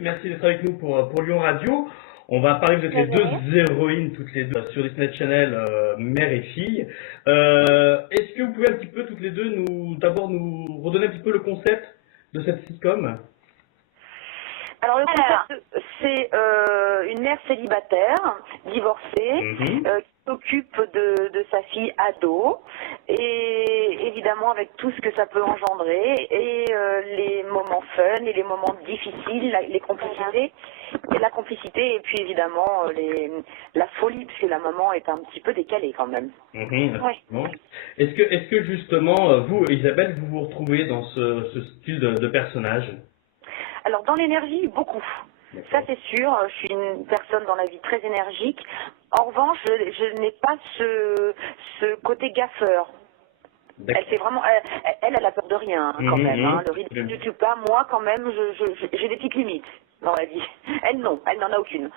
Merci d'être avec nous pour Lyon Radio. On va parler, vous êtes les deux héroïnes, toutes les deux, sur Disney Channel, mère et fille. Est-ce que vous pouvez un petit peu, toutes les deux, d'abord nous redonner un petit peu le concept de cette sitcom? Alors le concept, c'est une mère célibataire, divorcée, qui s'occupe de sa fille ado, et évidemment avec tout ce que ça peut engendrer, et les moments fun et les moments difficiles, les complicités, et la complicité, et puis évidemment la folie, parce que la maman est un petit peu décalée quand même. Ouais. Est-ce que justement, vous, Isabelle, vous vous retrouvez dans ce style de personnage? Alors dans l'énergie, beaucoup. Ça c'est sûr, je suis une personne dans la vie très énergique. En revanche, je n'ai pas ce côté gaffeur. Elle fait vraiment, elle a peur de rien quand même. Hein. Le ridicule ne tue pas. Moi quand même, j'ai des petites limites dans la vie. Elle non, elle n'en a aucune.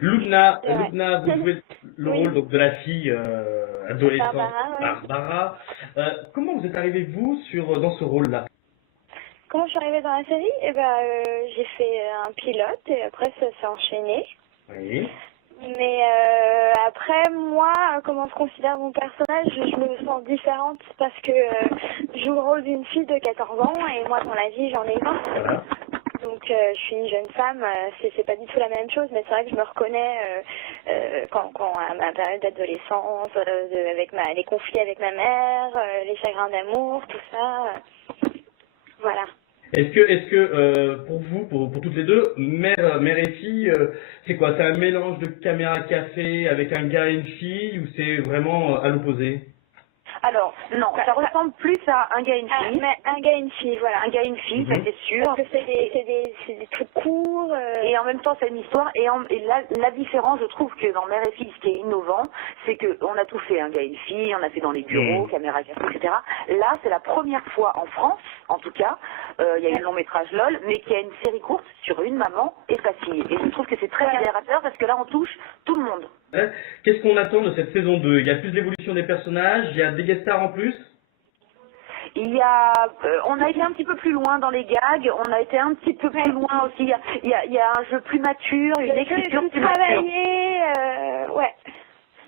Lubna, vous jouez le rôle donc, de la fille adolescente Barbara. Comment vous êtes arrivée vous dans ce rôle-là? Comment je suis arrivée dans la série? Eh ben, j'ai fait un pilote et après ça s'est enchaîné. Oui. Mais après, moi, comment je considère mon personnage, je me sens différente parce que je joue le rôle d'une fille de 14 ans et moi, dans la vie, j'en ai 20. Voilà. Donc, je suis une jeune femme, c'est pas du tout la même chose, mais c'est vrai que je me reconnais quand à ma période d'adolescence, avec les conflits avec ma mère, les chagrins d'amour, tout ça. Voilà. Est-ce que pour vous, pour toutes les deux, mère et fille, c'est quoi? C'est un mélange de caméra café avec un gars et une fille ou c'est vraiment à l'opposé? Alors, non, ça ressemble plus à un gars et une fille. Mais un gars et une fille, voilà. Un gars et une fille, ça c'est sûr. Parce que c'est des trucs courts. Et en même temps, c'est une histoire. Et la différence, je trouve que dans Mère et Fille, ce qui est innovant, c'est qu'on a tout fait, un gars et une fille, on a fait dans les bureaux, caméra café, etc. Là, c'est la première fois en France, en tout cas, il y a eu le long métrage LOL, mais qu'il y a une série courte sur une maman et sa fille. Et je trouve que c'est très fédérateur parce que là, on touche tout le monde. Qu'est-ce qu'on attend de cette saison 2? Il y a plus d'évolution des personnages, il y a des guest stars en plus? On a été un petit peu plus loin dans les gags, on a été un petit peu plus loin aussi. Il y a un jeu plus mature, une écriture plus travaillée, ouais.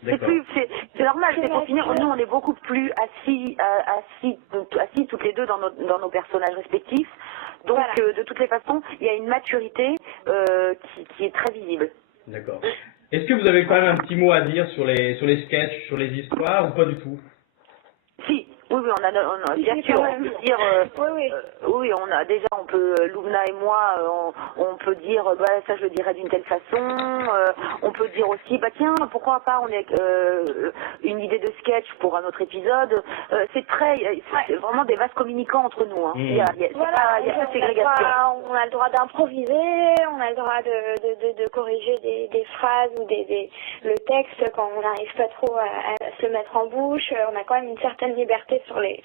C'est normal, c'est pour finir. Nous, on est beaucoup plus assis toutes les deux dans nos personnages respectifs. Donc, de toutes les façons, il y a une maturité qui est très visible. D'accord. Est-ce que vous avez quand même un petit mot à dire sur les sketchs, sur les histoires ou pas du tout? Si. Oui, on a bien sûr, on peut dire, oui, on peut, Lubna et moi, on peut dire, ça je le dirais d'une telle façon, on peut dire aussi, tiens, pourquoi pas, on est une idée de sketch pour un autre épisode, c'est vraiment des vases communicants entre nous, hein. Il y a pas de ségrégation. On a le droit d'improviser, on a le droit de corriger des phrases ou le texte quand on n'arrive pas trop à se le mettre en bouche, on a quand même une certaine liberté sur les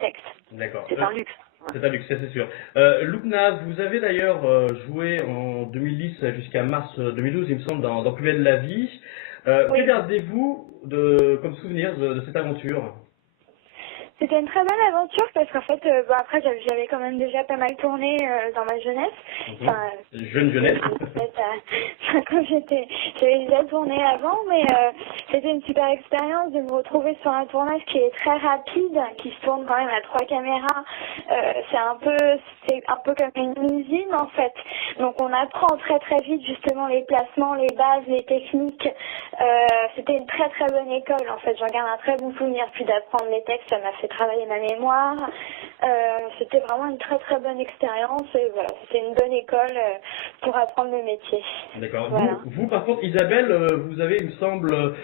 textes. D'accord. C'est un luxe. C'est un luxe, c'est sûr. Lubna, vous avez d'ailleurs joué en 2010 jusqu'à mars 2012, il me semble, dans Plus belle la vie. Que gardez-vous comme souvenir de cette aventure? C'était une très bonne aventure parce qu'en fait, après j'avais quand même déjà pas mal tourné dans ma jeunesse. Jeunesse. Quand j'avais déjà tourné avant, mais c'était une super expérience de me retrouver sur un tournage qui est très rapide, qui se tourne quand même à 3 caméras. C'est un peu comme une usine en fait. Donc on apprend très très vite justement les placements, les bases, les techniques. C'était une très très bonne école en fait. J'en garde un très bon souvenir. Puis d'apprendre les textes, ça m'a fait travailler ma mémoire. C'était vraiment une très très bonne expérience et voilà, c'était une bonne école pour apprendre le métier. D'accord. Voilà. Vous, par contre, Isabelle, vous avez, il me semble,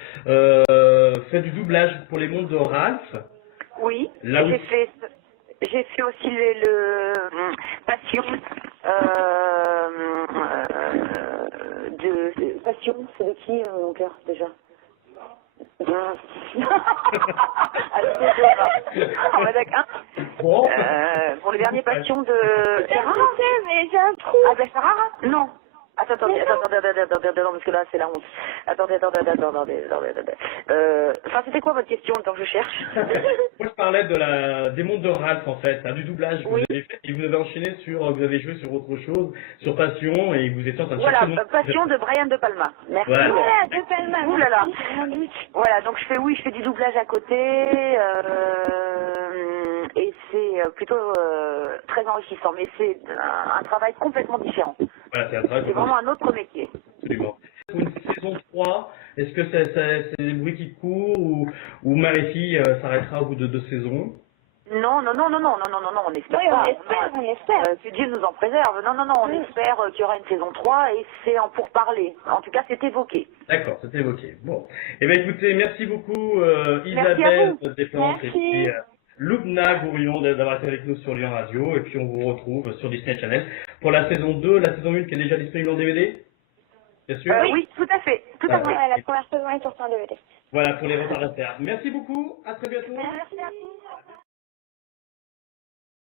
fait du doublage pour les mondes de Ralph. Oui, j'ai fait aussi le Passion Passion, c'est de qui mon cœur déjà? Pour le dernier Passion de Sarah. Mais j'ai un trou. Sarah? Non. Attendez, parce que là, c'est la honte. Attendez. Enfin, c'était quoi votre question, tant que je cherche? Moi, je parlais des mondes de Ralph, en fait, hein, du doublage que vous avez fait, et vous avez enchaîné vous avez joué sur autre chose, sur Passion, et vous étiez en train de Voilà, chercher Passion de Brian De Palma. Merci. Voilà. Voilà, De Palma. Ouh là là. Merci. Voilà, donc je fais du doublage à côté, et c'est plutôt très enrichissant, mais c'est un travail complètement différent. Voilà, c'est un travail C'est vraiment un autre métier. absolument. Pour une saison 3, est-ce que c'est des bruits qui courent, ou Mère et Fille s'arrêtera au bout de 2 saisons? Non, on espère Oui, pas. on espère. Que Dieu nous en préserve. Non, on espère qu'il y aura une saison 3 et c'est en pourparlers. En tout cas, c'est évoqué. D'accord, c'est évoqué. Bon. Eh bien, écoutez, merci beaucoup Merci à Isabelle vous. Desplantes et Merci. puis Loubna Gourion d'avoir été avec nous sur Lyon Radio. Et puis, on vous retrouve sur Disney Channel pour la saison 2, la saison 1 qui est déjà disponible en DVD. Bien sûr. Oui, tout à fait. Tout à fait. Ouais, la première saison est sortie en DVD. Voilà pour les retardataires. Merci beaucoup, à très bientôt. Merci.